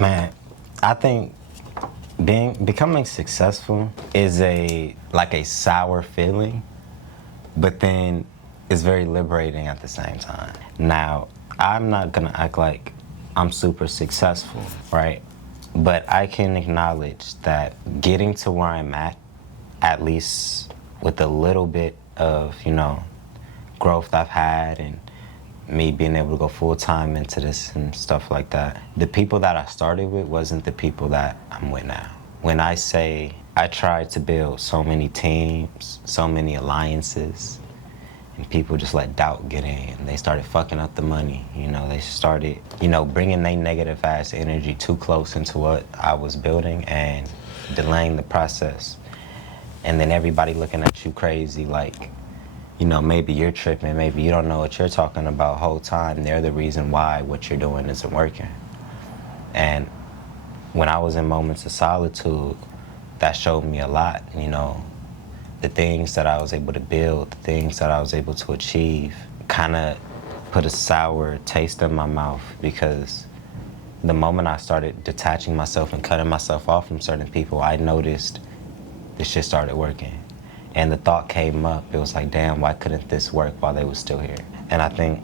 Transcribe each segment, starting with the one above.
Man, I think becoming successful is like a sour feeling, but then it's very liberating at the same time. Now, I'm not gonna act like I'm super successful, right? But I can acknowledge that getting to where I'm at least with a little bit of, growth I've had and me being able to go full time into this and stuff like that. The people that I started with wasn't the people that I'm with now. When I say I tried to build so many teams, so many alliances, and people just let doubt get in. They started fucking up the money. They started, bringing their negative ass energy too close into what I was building and delaying the process. And then everybody looking at you crazy like, maybe you're tripping, maybe you don't know what you're talking about whole time. They're the reason why what you're doing isn't working. And when I was in moments of solitude, that showed me a lot, the things that I was able to build, the things that I was able to achieve, kind of put a sour taste in my mouth, because the moment I started detaching myself and cutting myself off from certain people, I noticed this shit started working. And the thought came up, it was like, damn, why couldn't this work while they was still here? And I think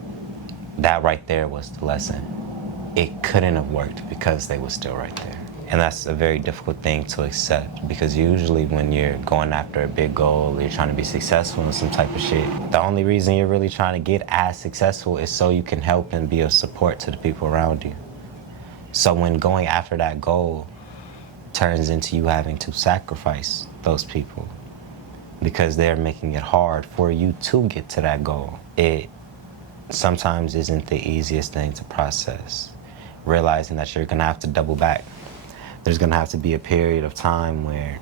that right there was the lesson. It couldn't have worked because they were still right there. And that's a very difficult thing to accept, because usually when you're going after a big goal, you're trying to be successful in some type of shit, the only reason you're really trying to get as successful is so you can help and be of support to the people around you. So when going after that goal turns into you having to sacrifice those people because they're making it hard for you to get to that goal, it sometimes isn't the easiest thing to process. Realizing that you're gonna have to double back. There's gonna have to be a period of time where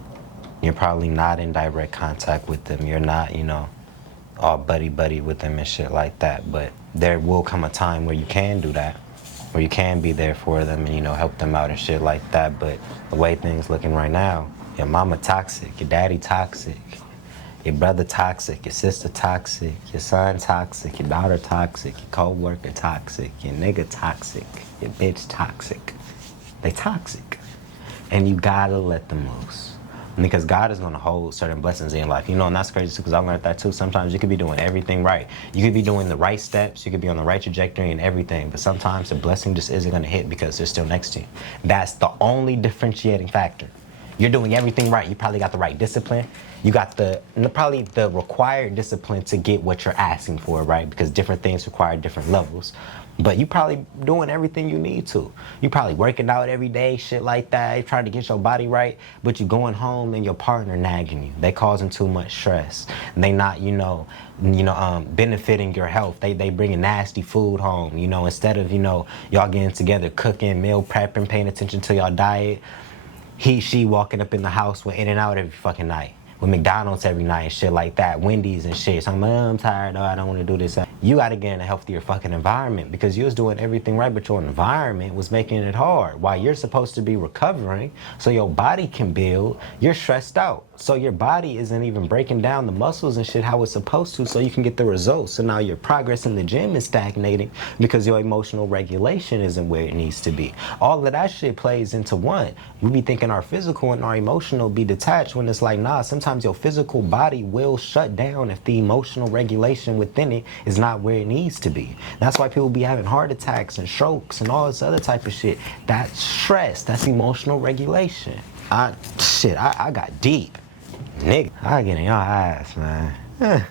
you're probably not in direct contact with them. You're not, all buddy-buddy with them and shit like that. But there will come a time where you can do that, where you can be there for them and, help them out and shit like that. But the way things looking right now, your mama toxic, your daddy toxic, your brother toxic, your sister toxic, your son toxic, your daughter toxic, your co-worker toxic, your nigga toxic, your bitch toxic. They toxic. And you gotta let them loose. Because God is gonna hold certain blessings in your life. And that's crazy too, because I learned that too. Sometimes you could be doing everything right. You could be doing the right steps, you could be on the right trajectory and everything, but sometimes the blessing just isn't gonna hit because they're still next to you. That's the only differentiating factor. You're doing everything right. You probably got the right discipline. You got probably the required discipline to get what you're asking for, right? Because different things require different levels. But you probably doing everything you need to. You probably working out every day, shit like that. You're trying to get your body right, but you going home and your partner nagging you. They causing too much stress. They not, benefiting your health. They bringing nasty food home. Instead of y'all getting together, cooking, meal prepping, paying attention to y'all diet. She walking up in the house with In-N-Out every fucking night, with McDonald's every night and shit like that, Wendy's and shit. So I'm tired, I don't want to do this. You got to get in a healthier fucking environment, because you was doing everything right, but your environment was making it hard. While you're supposed to be recovering so your body can build, you're stressed out. So your body isn't even breaking down the muscles and shit how it's supposed to, so you can get the results. So now your progress in the gym is stagnating because your emotional regulation isn't where it needs to be. All of that shit plays into one. We be thinking our physical and our emotional be detached, when it's like, nah, sometimes your physical body will shut down if the emotional regulation within it is not where it needs to be. That's why people be having heart attacks and strokes and all this other type of shit. That's stress. That's emotional regulation. I got deep. Nigga, I get in your ass, man.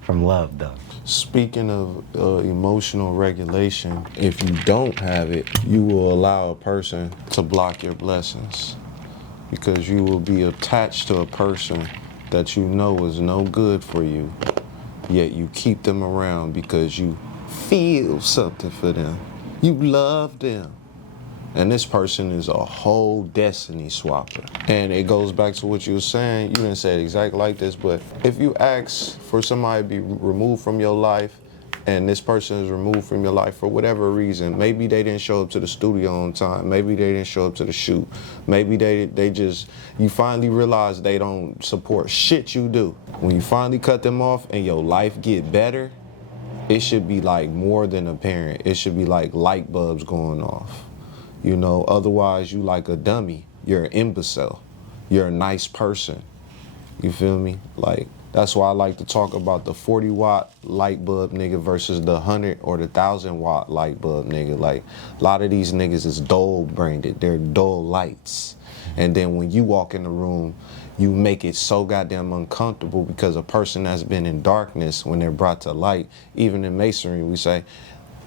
From love, though. Speaking of emotional regulation, if you don't have it, you will allow a person to block your blessings, because you will be attached to a person that you know is no good for you, yet you keep them around because you feel something for them. You love them. And this person is a whole destiny swapper. And it goes back to what you were saying. You didn't say it exactly like this, but if you ask for somebody to be removed from your life, and this person is removed from your life for whatever reason, maybe they didn't show up to the studio on time, maybe they didn't show up to the shoot, maybe they just, you finally realize they don't support shit you do. When you finally cut them off and your life get better, it should be like more than apparent. It should be like light bulbs going off. You know, otherwise you like a dummy. You're an imbecile. You're a nice person. You feel me? Like, that's why I like to talk about the 40-watt light bulb nigga versus the 100 or the 1,000-watt light bulb nigga. Like, a lot of these niggas is dull-brained. They're dull lights. And then when you walk in the room, you make it so goddamn uncomfortable because a person that's been in darkness, when they're brought to light, even in masonry, we say,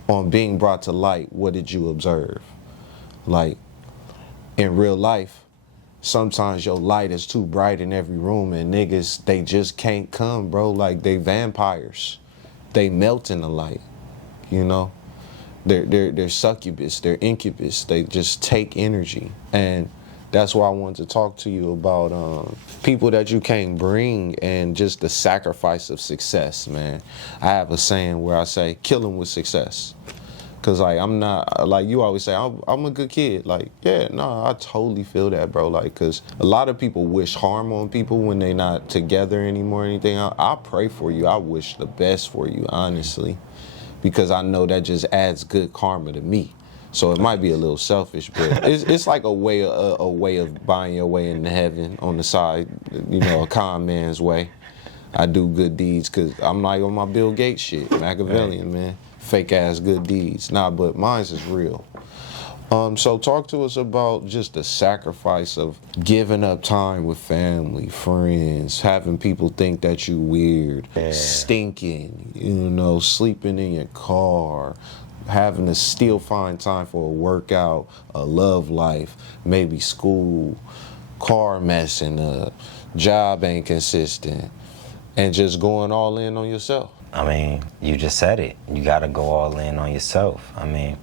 on being brought to light, what did you observe? Like, in real life, sometimes your light is too bright in every room and niggas, they just can't come, bro. Like, they vampires. They melt in the light, you know? They're succubus, they're incubus. They just take energy. And that's why I wanted to talk to you about people that you can't bring and just the sacrifice of success, man. I have a saying where I say, kill them with success. Cause like, I'm not, like you always say, I'm a good kid. Like, yeah, no, I totally feel that, bro. Like, cause a lot of people wish harm on people when they not together anymore or anything. I pray for you. I wish the best for you, honestly. Because I know that just adds good karma to me. So it might be a little selfish, but it's like a way of buying your way into heaven on the side, you know, a con man's way. I do good deeds because I'm like on my Bill Gates shit, Machiavellian, man. Fake ass good deeds. Nah, but mine's is real. So talk to us about just the sacrifice of giving up time with family, friends, having people think that you weird, stinking, you know, sleeping in your car, having to still find time for a workout, a love life, maybe school, car messing up, job ain't consistent, and just going all in on yourself. I mean, you just said it. You gotta go all in on yourself. I mean,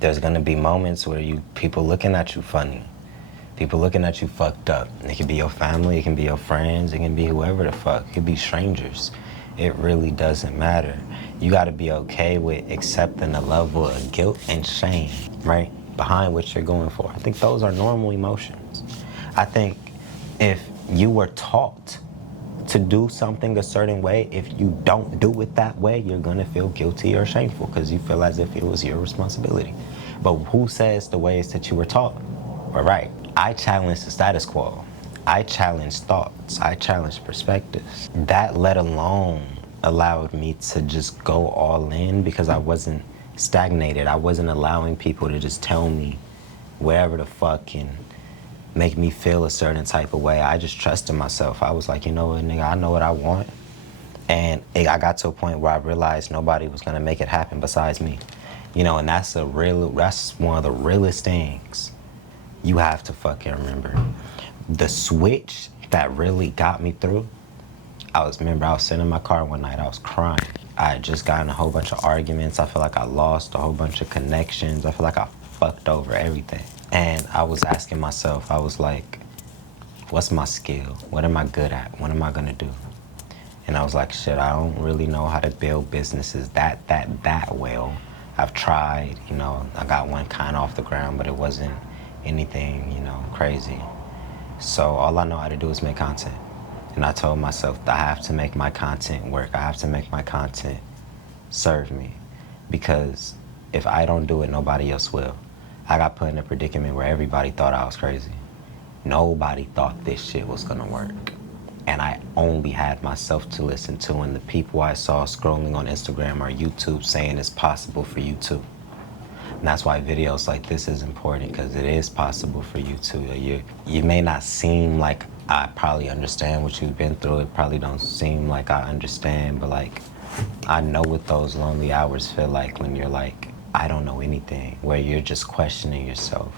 there's gonna be moments where people looking at you funny. People looking at you fucked up. It can be your family, it can be your friends, it can be whoever the fuck. It could be strangers. It really doesn't matter. You gotta be okay with accepting the level of guilt and shame, right? Behind what you're going for. I think those are normal emotions. I think if you were taught to do something a certain way, if you don't do it that way, you're gonna feel guilty or shameful because you feel as if it was your responsibility. But who says the ways that you were taught were right? I challenge the status quo. I challenge thoughts. I challenge perspectives. That, let alone, allowed me to just go all in because I wasn't stagnated. I wasn't allowing people to just tell me wherever the fuck and make me feel a certain type of way. I just trusted myself. I was like, you know what, nigga, I know what I want. And I got to a point where I realized nobody was gonna make it happen besides me. You know, and that's one of the realest things you have to fucking remember. The switch that really got me through, I was sitting in my car one night, I was crying. I had just gotten a whole bunch of arguments. I feel like I lost a whole bunch of connections. I feel like I fucked over everything. And I was asking myself, I was like, what's my skill? What am I good at? What am I gonna do? And I was like, shit, I don't really know how to build businesses that well. I've tried, you know, I got one kind of off the ground, but it wasn't anything, you know, crazy. So all I know how to do is make content. And I told myself that I have to make my content work. I have to make my content serve me. Because if I don't do it, nobody else will. I got put in a predicament where everybody thought I was crazy. Nobody thought this shit was gonna work. And I only had myself to listen to and the people I saw scrolling on Instagram or YouTube saying it's possible for you too. And that's why videos like this is important, because it is possible for you too. You may not seem like I probably understand what you've been through. It probably don't seem like I understand, but like, I know what those lonely hours feel like when you're like, I don't know anything, where you're just questioning yourself.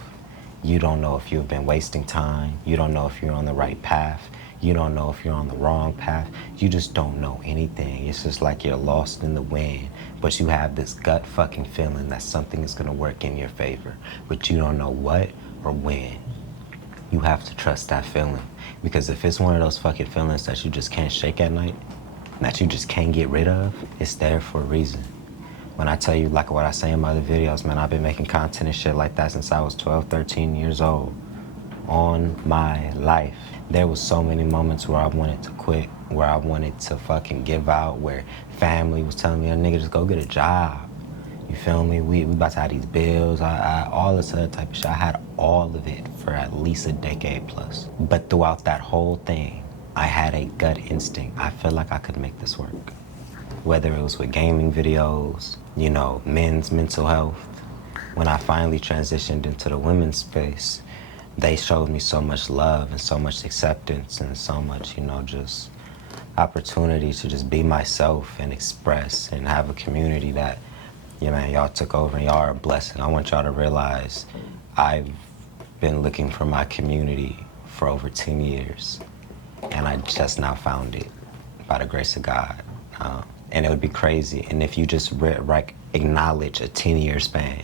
You don't know if you've been wasting time. You don't know if you're on the right path. You don't know if you're on the wrong path. You just don't know anything. It's just like you're lost in the wind, but you have this gut fucking feeling that something is gonna work in your favor, but you don't know what or when. You have to trust that feeling, because if it's one of those fucking feelings that you just can't shake at night, that you just can't get rid of, it's there for a reason. When I tell you, like what I say in my other videos, man, I've been making content and shit like that since I was 12, 13 years old. On my life. There was so many moments where I wanted to quit, where I wanted to fucking give out, where family was telling me, oh, nigga, just go get a job. You feel me? We about to have these bills, all this other type of shit. I had all of it for at least a decade plus. But throughout that whole thing, I had a gut instinct. I feel like I could make this work. Whether it was with gaming videos, you know, men's mental health. When I finally transitioned into the women's space, they showed me so much love and so much acceptance and so much, you know, just opportunity to just be myself and express and have a community that, yeah, man, y'all took over and y'all are a blessing. I want y'all to realize I've been looking for my community for over 10 years, and I just now found it by the grace of God. And it would be crazy. And if you just acknowledge a 10-year span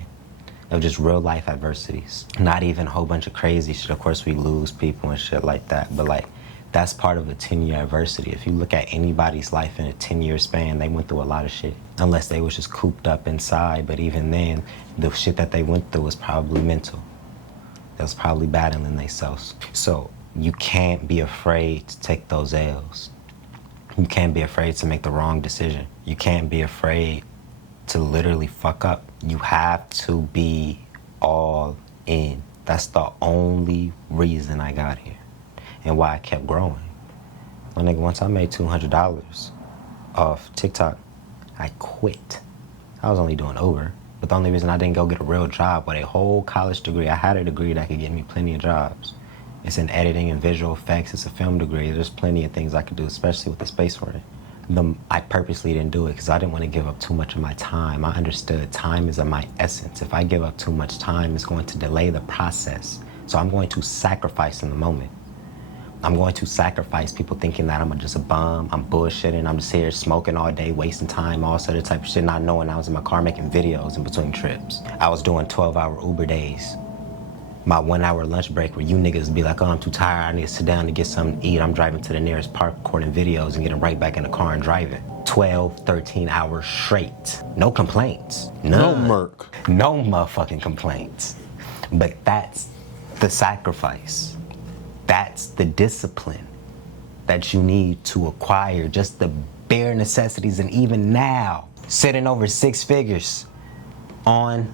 of just real life adversities, not even a whole bunch of crazy shit. Of course, we lose people and shit like that, but like, that's part of a 10-year adversity. If you look at anybody's life in a 10-year span, they went through a lot of shit. Unless they was just cooped up inside, but even then, the shit that they went through was probably mental. They was probably battling themselves. So you can't be afraid to take those L's. You can't be afraid to make the wrong decision. You can't be afraid to literally fuck up. You have to be all in. That's the only reason I got here and why I kept growing. My nigga, once I made $200 off TikTok, I quit. I was only doing Uber, but the only reason I didn't go get a real job with a whole college degree, I had a degree that could get me plenty of jobs. It's in editing and visual effects. It's a film degree. There's plenty of things I could do, especially with the space we're in. I purposely didn't do it because I didn't want to give up too much of my time. I understood time is of my essence. If I give up too much time, it's going to delay the process. So I'm going to sacrifice in the moment. I'm going to sacrifice people thinking that I'm just a bum, I'm bullshitting, I'm just here smoking all day, wasting time, all sort of type of shit, not knowing I was in my car making videos in between trips. I was doing 12-hour Uber days. My 1-hour lunch break where you niggas be like, oh, I'm too tired, I need to sit down to get something to eat. I'm driving to the nearest park, recording videos and getting right back in the car and driving. 12, 13 hours straight. No complaints. None. No murk. No motherfucking complaints. But that's the sacrifice. That's the discipline that you need to acquire, just the bare necessities. And even now, sitting over 6 figures on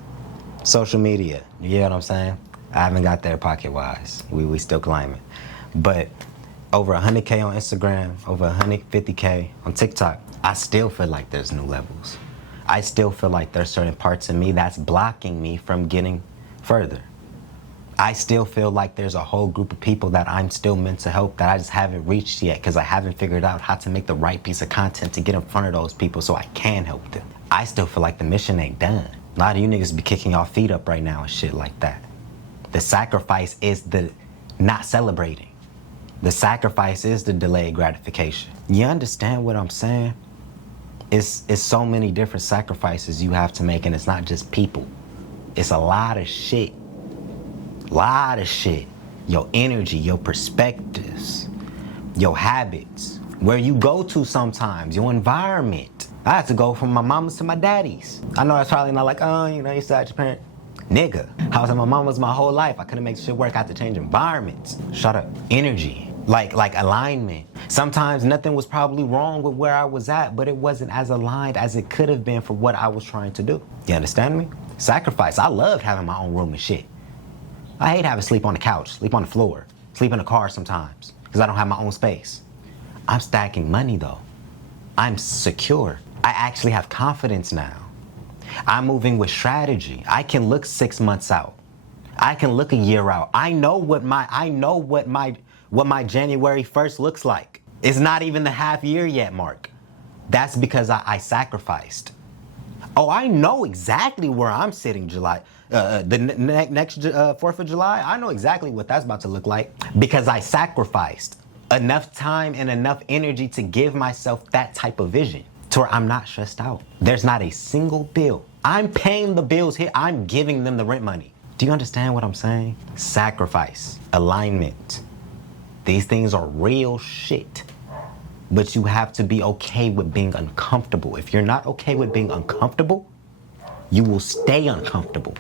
social media. You get what I'm saying? I haven't got there pocket-wise. We still climbing. But over 100K on Instagram, over 150K on TikTok, I still feel like there's new levels. I still feel like there's certain parts of me that's blocking me from getting further. I still feel like there's a whole group of people that I'm still meant to help that I just haven't reached yet because I haven't figured out how to make the right piece of content to get in front of those people so I can help them. I still feel like the mission ain't done. A lot of you niggas be kicking y'all feet up right now and shit like that. The sacrifice is the not celebrating. The sacrifice is the delayed gratification. You understand what I'm saying? It's so many different sacrifices you have to make, and it's not just people. It's a lot of shit. Lot of shit. Your energy, your perspectives, your habits, where you go to sometimes, your environment. I had to go from my mama's to my daddy's. I know it's probably not like, oh, you know, you still at your parent. Nigga, I was at my mama's my whole life. I couldn't make shit work. I had to change environments. Shut up. Energy, like alignment. Sometimes nothing was probably wrong with where I was at, but it wasn't as aligned as it could have been for what I was trying to do. You understand me? Sacrifice. I loved having my own room and shit. I hate having to sleep on the couch, sleep on the floor, sleep in the car sometimes, because I don't have my own space. I'm stacking money though. I'm secure. I actually have confidence now. I'm moving with strategy. I can look 6 months out. I can look a year out. I know what my January 1st looks like. It's not even the half year yet, Mark. That's because I sacrificed. Oh, I know exactly where I'm sitting next 4th of July. I know exactly what that's about to look like because I sacrificed enough time and enough energy to give myself that type of vision to where I'm not stressed out. There's not a single bill. I'm paying the bills here. I'm giving them the rent money. Do you understand what I'm saying? Sacrifice, alignment. These things are real shit. But you have to be okay with being uncomfortable. If you're not okay with being uncomfortable, you will stay uncomfortable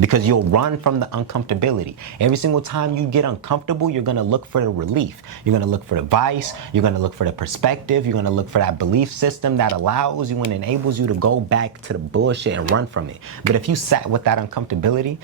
because you'll run from the uncomfortability. Every single time you get uncomfortable, you're gonna look for the relief. You're gonna look for the advice. You're gonna look for the perspective. You're gonna look for that belief system that allows you and enables you to go back to the bullshit and run from it. But if you sat with that uncomfortability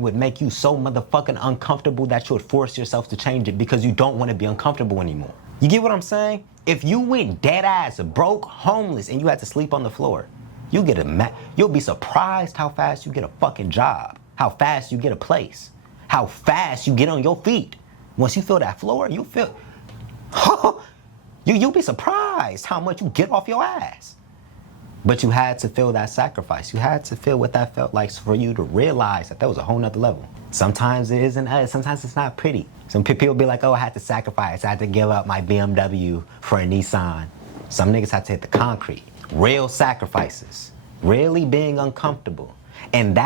would make you so motherfucking uncomfortable that you would force yourself to change it because you don't want to be uncomfortable anymore. You get what I'm saying? If you went dead ass broke, homeless, and you had to sleep on the floor, you'll be surprised how fast you get a fucking job, how fast you get a place, how fast you get on your feet. Once you feel that floor, you'll be surprised how much you get off your ass. But you had to feel that sacrifice. You had to feel what that felt like for you to realize that was a whole nother level. Sometimes it isn't us. Sometimes it's not pretty. Some people be like, oh, I had to sacrifice. I had to give up my BMW for a Nissan. Some niggas had to hit the concrete. Real sacrifices. Really being uncomfortable. And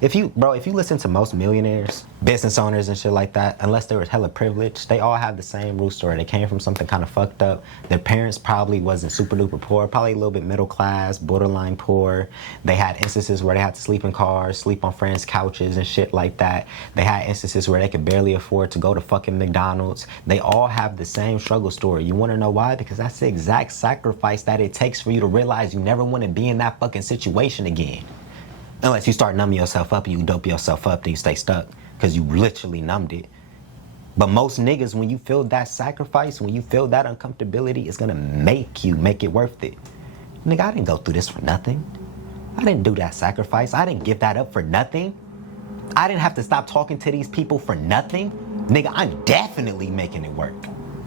if you listen to most millionaires, business owners and shit like that, unless they were hella privileged, they all have the same root story. They came from something kind of fucked up. Their parents probably wasn't super duper poor, probably a little bit middle class, borderline poor. They had instances where they had to sleep in cars, sleep on friends' couches and shit like that. They had instances where they could barely afford to go to fucking McDonald's. They all have the same struggle story. You want to know why? Because that's the exact sacrifice that it takes for you to realize you never want to be in that fucking situation again. Unless you start numbing yourself up and you dope yourself up, then you stay stuck because you literally numbed it. But most niggas, when you feel that sacrifice, when you feel that uncomfortability, it's gonna make it worth it. Nigga, I didn't go through this for nothing. I didn't do that sacrifice. I didn't give that up for nothing. I didn't have to stop talking to these people for nothing. Nigga, I'm definitely making it work.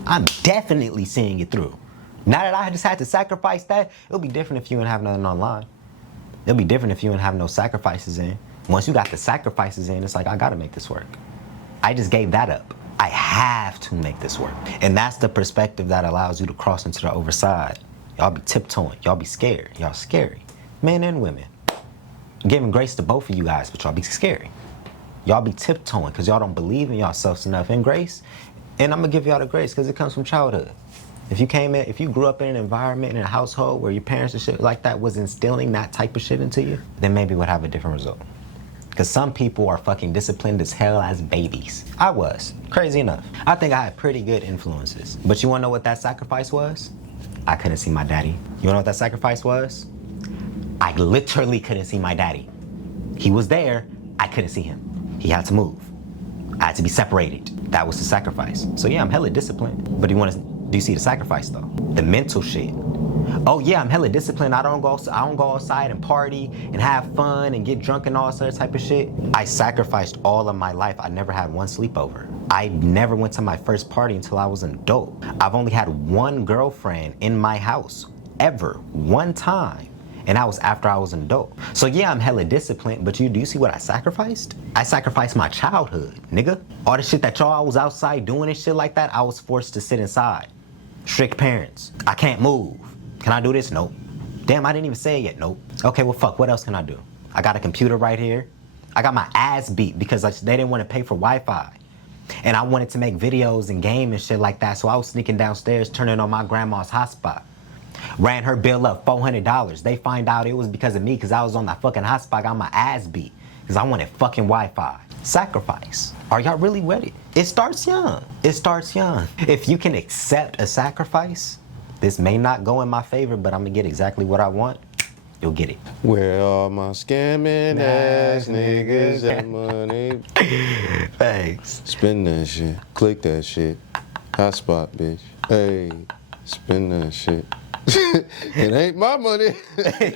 I'm definitely seeing it through. Now that I just had to sacrifice that, it'll be different if you didn't have nothing online. It'll be different if you didn't have no sacrifices in. Once you got the sacrifices in, it's like, I gotta make this work. I just gave that up. I have to make this work. And that's the perspective that allows you to cross into the other side. Y'all be tiptoeing. Y'all be scared. Y'all scary. Men and women. I'm giving grace to both of you guys, but y'all be scary. Y'all be tiptoeing because y'all don't believe in yourselves enough. In grace, and I'm gonna give y'all the grace because it comes from childhood. If you grew up in an environment, in a household where your parents and shit like that was instilling that type of shit into you, then maybe we'd have a different result. Because some people are fucking disciplined as hell as babies. I was, crazy enough. I think I had pretty good influences. But you wanna know what that sacrifice was? I couldn't see my daddy. You wanna know what that sacrifice was? I literally couldn't see my daddy. He was there, I couldn't see him. He had to move. I had to be separated. That was the sacrifice. So yeah, I'm hella disciplined. But do you see the sacrifice though? The mental shit. Oh yeah, I'm hella disciplined. I don't go outside and party and have fun and get drunk and all that type of shit. I sacrificed all of my life. I never had one sleepover. I never went to my first party until I was an adult. I've only had one girlfriend in my house, ever, one time. And that was after I was an adult. So yeah, I'm hella disciplined, but do you see what I sacrificed? I sacrificed my childhood, nigga. All the shit that y'all was outside doing and shit like that, I was forced to sit inside. Strict parents. I can't move. Can I do this? Nope. Damn, I didn't even say it yet. Nope. Okay, well, fuck, what else can I do? I got a computer right here. I got my ass beat because they didn't want to pay for Wi-Fi. And I wanted to make videos and game and shit like that, so I was sneaking downstairs, turning on my grandma's hotspot. Ran her bill up $400. They find out it was because of me because I was on that fucking hotspot, got my ass beat because I wanted fucking Wi-Fi. Sacrifice. Are y'all really ready? It starts young. It starts young. If you can accept a sacrifice, this may not go in my favor, but I'm gonna get exactly what I want. You'll get it. Where are my scamming ass niggas at money? Thanks. Spin that shit. Click that shit. Hotspot, bitch. Hey, spin that shit. It ain't my money.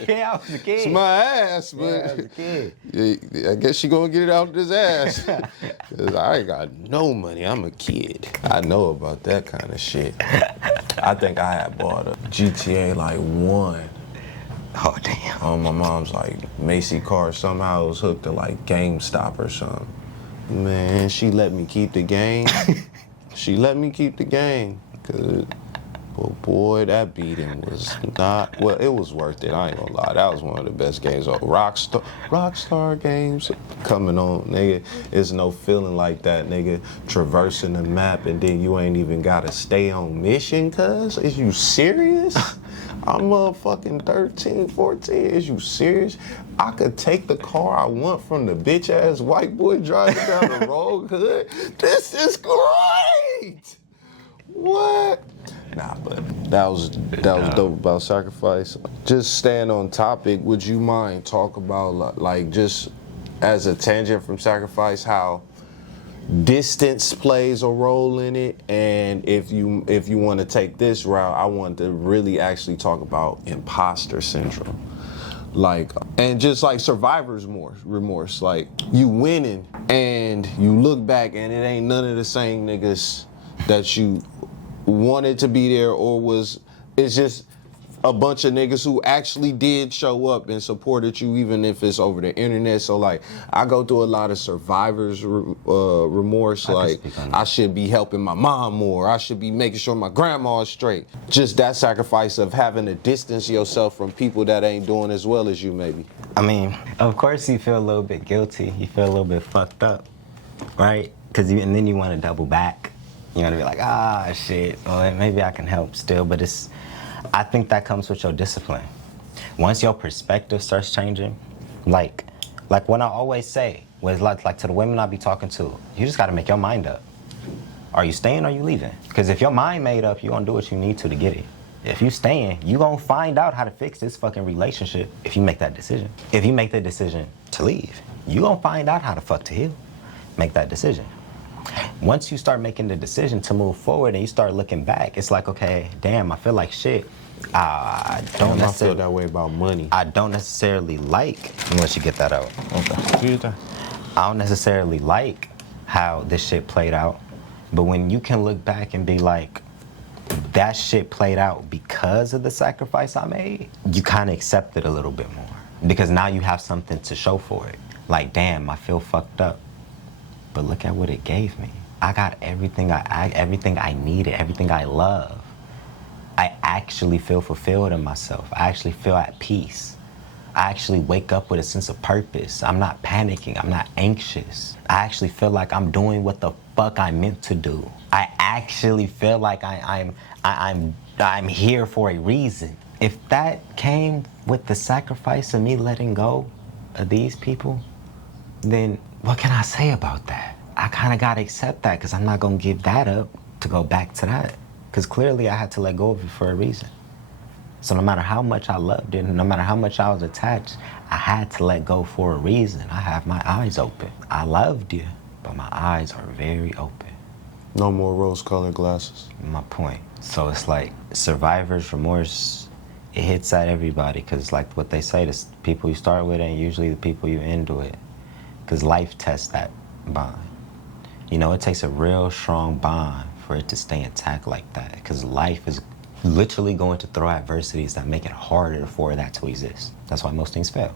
Yeah, I was a kid. It's my ass, but Yeah, I was a kid. I guess she gonna get it out of his ass. Cause I ain't got no money. I'm a kid. I know about that kind of shit. I think I had bought a GTA like 1. Oh, damn. On my mom's like Macy car. Somehow it was hooked to like GameStop or something. Man, she let me keep the game. She let me keep the game. Cause but boy, that beating was not, well, it was worth it. I ain't gonna lie. That was one of the best games. Rockstar games coming on, nigga. It's no feeling like that, nigga. Traversing the map and then you ain't even gotta stay on mission, cuz. Is you serious? I'm motherfucking 13, 14. Is you serious? I could take the car I want from the bitch ass white boy driving down the road hood. This is great. What? Nah, but that was dope about sacrifice. Just staying on topic, would you mind talk about like just as a tangent from sacrifice how distance plays a role in it, and if you want to take this route, I want to really actually talk about imposter syndrome, like, and just like survivor's remorse, like you winning and you look back and it ain't none of the same niggas that you wanted to be there, or was, it's just a bunch of niggas who actually did show up and supported you, even if it's over the internet. So like, I go through a lot of survivor's remorse. Like, I should be helping my mom more. I should be making sure my grandma is straight. Just that sacrifice of having to distance yourself from people that ain't doing as well as you, maybe. I mean, of course you feel a little bit guilty. You feel a little bit fucked up, right? And then you want to double back. You want to be like, ah, shit, well, maybe I can help still, but I think that comes with your discipline. Once your perspective starts changing, like what I always say, was like to the women I be talking to, you just gotta make your mind up. Are you staying or are you leaving? Because if your mind made up, you gonna do what you need to get it. If you staying, you gonna find out how to fix this fucking relationship if you make that decision. If you make the decision to leave, you gonna find out how the fuck to heal. Make that decision. Once you start making the decision to move forward and you start looking back, it's like, okay, damn, I feel like shit. I feel that way about money. I don't necessarily like, unless you get that out. Okay. I don't necessarily like how this shit played out, but when you can look back and be like, that shit played out because of the sacrifice I made, you kind of accept it a little bit more. Because now you have something to show for it. Like, damn, I feel fucked up, but look at what it gave me. I got everything I needed, everything I love. I actually feel fulfilled in myself. I actually feel at peace. I actually wake up with a sense of purpose. I'm not panicking, I'm not anxious. I actually feel like I'm doing what the fuck I'm meant to do. I actually feel like I'm here for a reason. If that came with the sacrifice of me letting go of these people, then what can I say about that? I kind of got to accept that, because I'm not going to give that up to go back to that. Because clearly I had to let go of it for a reason. So no matter how much I loved it, no matter how much I was attached, I had to let go for a reason. I have my eyes open. I loved you, but my eyes are very open. No more rose-colored glasses. My point. So it's like survivor's remorse, it hits at everybody, because like what they say, the people you start with ain't usually the people you end with. Because life tests that bond. You know, it takes a real strong bond for it to stay intact like that, because life is literally going to throw adversities that make it harder for that to exist. That's why most things fail.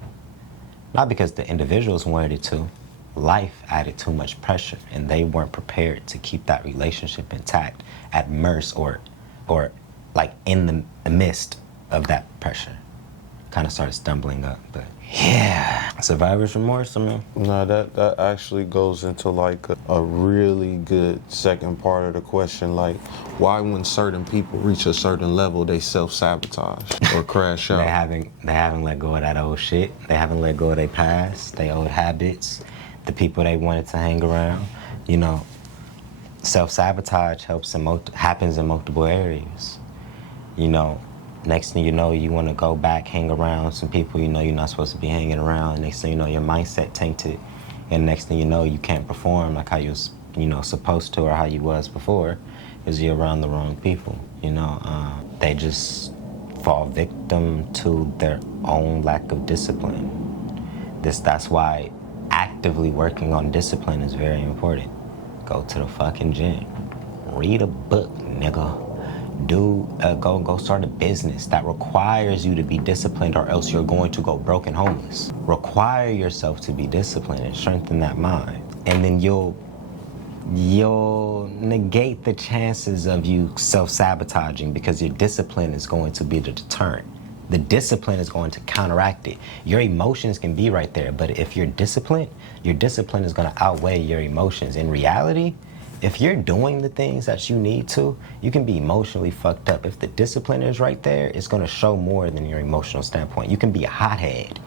Not because the individuals wanted it to. Life added too much pressure, and they weren't prepared to keep that relationship intact at mercy or like in the midst of that pressure. Kind of started stumbling up, but yeah, survivor's remorse, I mean. No, that actually goes into like a really good second part of the question, like why when certain people reach a certain level, they self-sabotage or crash out. They haven't let go of that old shit. They haven't let go of their past, their old habits, the people they wanted to hang around. You know, self-sabotage happens in multiple areas. You know, next thing you know, you want to go back, hang around some people you know you're not supposed to be hanging around. Next thing you know, your mindset tainted. And next thing you know, you can't perform like how you was, supposed to, or how you was before, because you're around the wrong people. They just fall victim to their own lack of discipline. That's why actively working on discipline is very important. Go to the fucking gym. Read a book, nigga. Go start a business that requires you to be disciplined, or else you're going to go broke and homeless. Require yourself to be disciplined and strengthen that mind. And then you'll negate the chances of you self-sabotaging, because your discipline is going to be the deterrent. The discipline is going to counteract it. Your emotions can be right there, but if you're disciplined, your discipline is going to outweigh your emotions. In reality, If you're doing the things that you need to, you can be emotionally fucked up. If the discipline is right there, it's gonna show more than your emotional standpoint. You can be a hothead.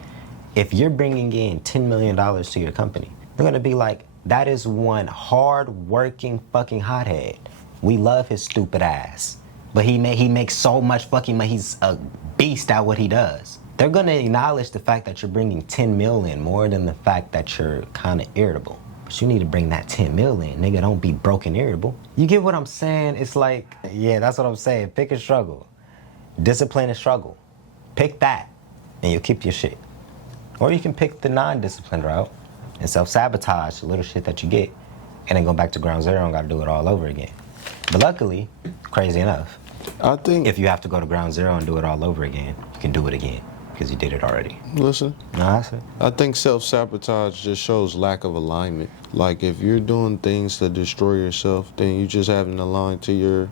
If you're bringing in $10 million to your company, they're gonna be like, that is one hard-working fucking hothead. We love his stupid ass. But he makes so much fucking money. He's a beast at what he does. They're gonna acknowledge the fact that you're bringing 10 mil in more than the fact that you're kind of irritable. But you need to bring that 10 mil in, nigga. Don't be broken irritable. You get what I'm saying? It's like, yeah, that's what I'm saying. Pick a struggle. Discipline and struggle. Pick that, and you'll keep your shit. Or you can pick the non-disciplined route and self-sabotage the little shit that you get, and then go back to ground zero and gotta do it all over again. But luckily, crazy enough, I think if you have to go to ground zero and do it all over again, you can do it again because you did it already. listen. Nah, I see. I think self-sabotage just shows lack of alignment. Like, if you're doing things to destroy yourself, then you just haven't aligned to your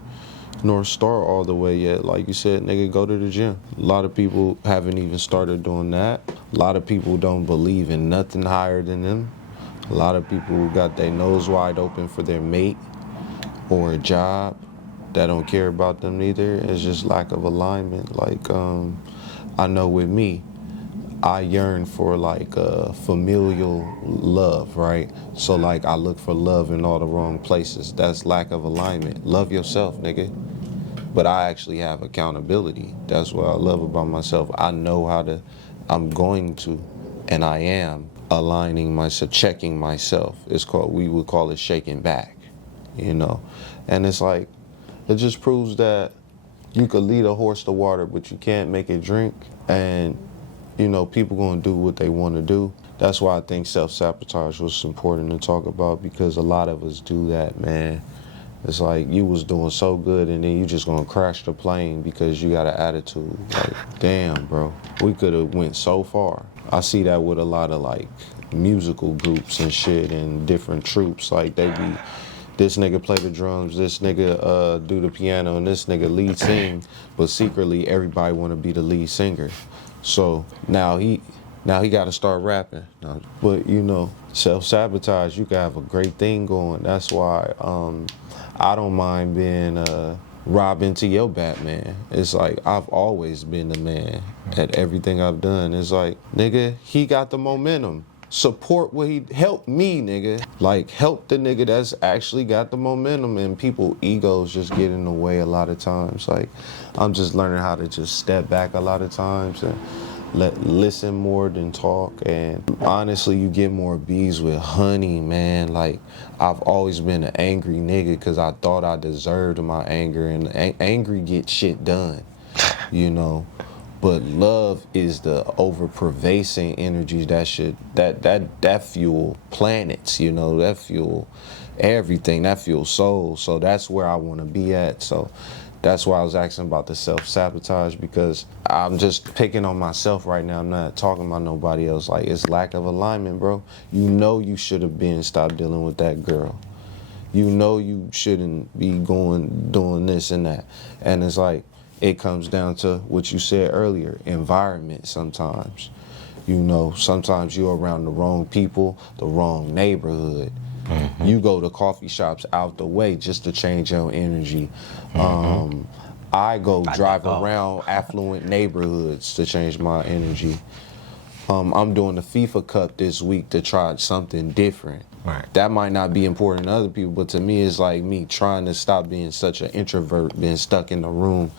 North Star all the way yet. Like you said, nigga, go to the gym. A lot of people haven't even started doing that. A lot of people don't believe in nothing higher than them. A lot of people got their nose wide open for their mate or a job that don't care about them neither. It's just lack of alignment. Like, I know with me, I yearn for like familial love, right? So like I look for love in all the wrong places. That's lack of alignment. Love yourself, nigga. But I actually have accountability. That's what I love about myself. I know I'm going to, and I am aligning myself, checking myself. We would call it shaking back, you know? And it's like, it just proves that you could lead a horse to water, but you can't make it drink. And, you know, people gonna do what they wanna do. That's why I think self-sabotage was important to talk about, because a lot of us do that, man. It's like you was doing so good and then you just gonna crash the plane because you got an attitude. Like, damn, bro, we could have went so far. I see that with a lot of like musical groups and shit and different troops. Like they be, this nigga play the drums, this nigga do the piano, and this nigga lead sing, but secretly everybody wanna be the lead singer. So now he got to start rapping. No, but you know, self-sabotage, you can have a great thing going. That's why I don't mind being Robin to your Batman. It's like I've always been the man at everything I've done. It's like, nigga, he got the momentum. Support what he help me, nigga. Like, help the nigga that's actually got the momentum, and people egos just get in the way a lot of times. Like, I'm just learning how to just step back a lot of times and listen more than talk. And honestly, you get more bees with honey, man. Like, I've always been an angry nigga because I thought I deserved my anger, and angry get shit done, you know. But love is the over-pervasive energy that fuel planets, you know, that fuel everything, that fuel souls. So that's where I want to be at. So that's why I was asking about the self-sabotage, because I'm just picking on myself right now. I'm not talking about nobody else. Like, it's lack of alignment, bro. You know you should have stopped dealing with that girl. You know you shouldn't be doing this and that. And it's like, it comes down to what you said earlier, environment sometimes. You know, sometimes you're around the wrong people, the wrong neighborhood. Mm-hmm. You go to coffee shops out the way just to change your energy. Mm-hmm. I drive around affluent neighborhoods to change my energy. I'm doing the FIFA Cup this week to try something different. Right. That might not be important to other people, but to me, it's like me trying to stop being such an introvert, being stuck in the room.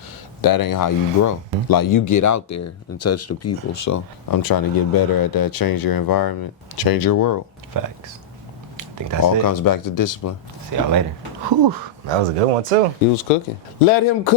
That ain't how you grow. Mm-hmm. Like, you get out there and touch the people. So I'm trying to get better at that. Change your environment, change your world. Facts. I think that's all it. Comes back to discipline. See y'all later. Whew, that was a good one too. He was cooking. Let him cook.